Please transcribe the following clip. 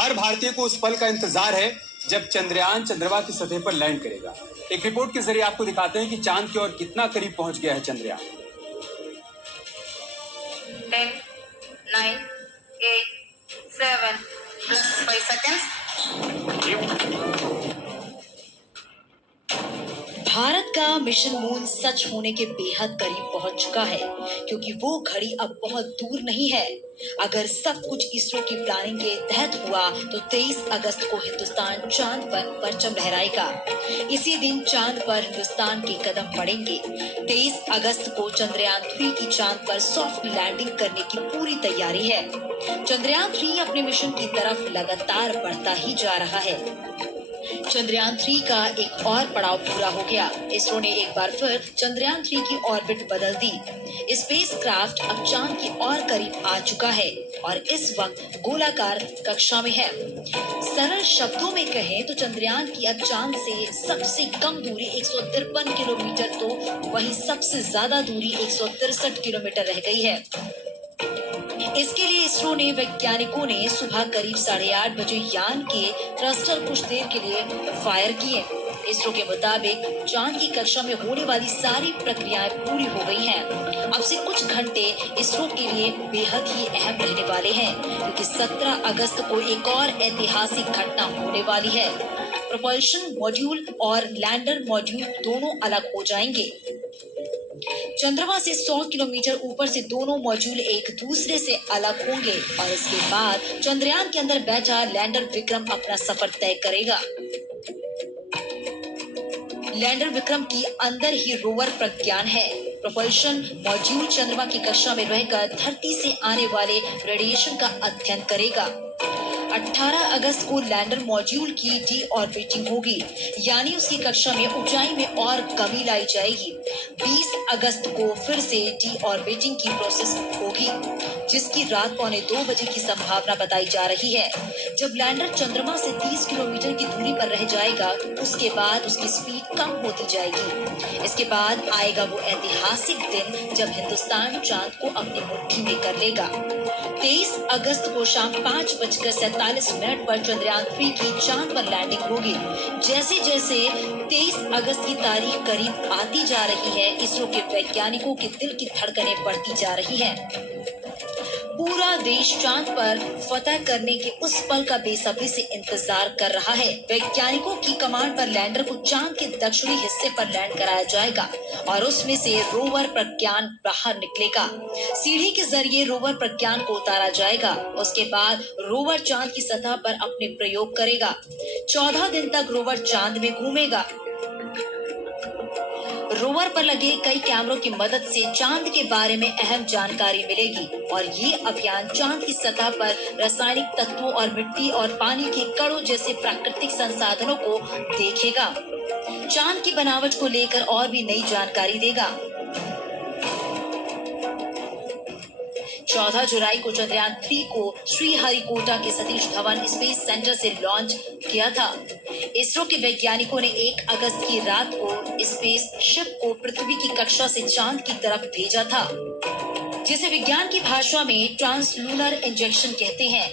हर भारतीय को उस पल का इंतजार है जब चंद्रयान चंद्रमा की सतह पर लैंड करेगा। एक रिपोर्ट के जरिए आपको दिखाते हैं कि चांद की ओर कितना करीब पहुंच गया है चंद्रयान। 10, 9, 8, 7 plus 5 seconds. भारत का मिशन मून सच होने के बेहद करीब पहुंच चुका है, क्योंकि वो घड़ी अब बहुत दूर नहीं है। अगर सब कुछ इसरो की प्लानिंग के तहत हुआ तो 23 अगस्त को हिंदुस्तान चांद पर परचम लहराएगा। इसी दिन चांद पर हिंदुस्तान के कदम पड़ेंगे। 23 अगस्त को चंद्रयान 3 की चांद पर सॉफ्ट लैंडिंग करने की पूरी तैयारी है। चंद्रयान 3 अपने मिशन की तरफ लगातार बढ़ता ही जा रहा है। चंद्रयान 3 का एक और पड़ाव पूरा हो गया। इसरो ने एक बार फिर चंद्रयान 3 की ऑर्बिट बदल दी। स्पेसक्राफ्ट अब चांद के और करीब आ चुका है और इस वक्त गोलाकार कक्षा में है। सरल शब्दों में कहें तो चंद्रयान की अब चांद से सबसे कम दूरी 153 किलोमीटर तो वहीं सबसे ज्यादा दूरी 163 किलोमीटर रह गई है। इसके लिए इसरो ने वैज्ञानिकों ने सुबह करीब 8:30 बजे यान के थ्रस्टर कुछ देर के लिए फायर किए। इसरो के मुताबिक चांद की कक्षा में होने वाली सारी प्रक्रियाएं पूरी हो गई हैं। अब से कुछ घंटे इसरो के लिए बेहद ही अहम रहने वाले हैं, क्योंकि 17 अगस्त को एक और ऐतिहासिक घटना होने वाली है। प्रोपल्शन मॉड्यूल और लैंडर मॉड्यूल दोनों अलग हो जाएंगे। चंद्रमा से 100 किलोमीटर ऊपर से दोनों मॉड्यूल एक दूसरे से अलग होंगे और इसके बाद चंद्रयान के अंदर बैठा लैंडर विक्रम अपना सफर तय करेगा। लैंडर विक्रम की अंदर ही रोवर प्रज्ञान है। प्रोपल्शन मॉड्यूल चंद्रमा की कक्षा में रहकर धरती से आने वाले रेडिएशन का अध्ययन करेगा। 18 अगस्त को लैंडर मॉड्यूल की डी ऑर्बिटिंग होगी, यानी उसकी कक्षा में ऊंचाई में और कमी लाई जाएगी। 20 अगस्त को फिर से डी ऑर्बिटिंग की प्रोसेस होगी, जिसकी रात 1:45 बजे की संभावना बताई जा रही है। जब लैंडर चंद्रमा से 30 किलोमीटर की दूरी पर रह जाएगा, उसके बाद उसकी स्पीड कम होती जाएगी। इसके बाद आएगा वो ऐतिहासिक दिन जब हिंदुस्तान चांद को अपनी मुट्ठी में कर लेगा। 23 अगस्त को शाम 5:47 पर चंद्रयान 3 की चांद पर लैंडिंग होगी। जैसे जैसे 23 अगस्त की तारीख करीब आती जा रही है, इसरो के वैज्ञानिकों के दिल की धड़कनें बढ़ती जा रही है। पूरा देश चांद पर फतह करने के उस पल का बेसब्री से इंतजार कर रहा है। वैज्ञानिकों की कमांड पर लैंडर को चांद के दक्षिणी हिस्से पर लैंड कराया जाएगा और उसमें से रोवर प्रज्ञान बाहर निकलेगा। सीढ़ी के जरिए रोवर प्रज्ञान को उतारा जाएगा। उसके बाद रोवर चांद की सतह पर अपने प्रयोग करेगा। 14 दिन तक रोवर चांद में घूमेगा। रोवर पर लगे कई कैमरों की मदद से चांद के बारे में अहम जानकारी मिलेगी और ये अभियान चांद की सतह पर रासायनिक तत्वों और मिट्टी और पानी के कणों जैसे प्राकृतिक संसाधनों को देखेगा। चांद की बनावट को लेकर और भी नई जानकारी देगा। 14 जुलाई को चंद्रयान 3 को श्रीहरिकोटा के सतीश धवन स्पेस सेंटर से लॉन्च किया था। इसरो के वैज्ञानिकों ने 1 अगस्त की रात को स्पेस शिप को पृथ्वी की कक्षा से चांद की तरफ भेजा था, जिसे विज्ञान की भाषा में ट्रांसलूनर इंजेक्शन कहते हैं।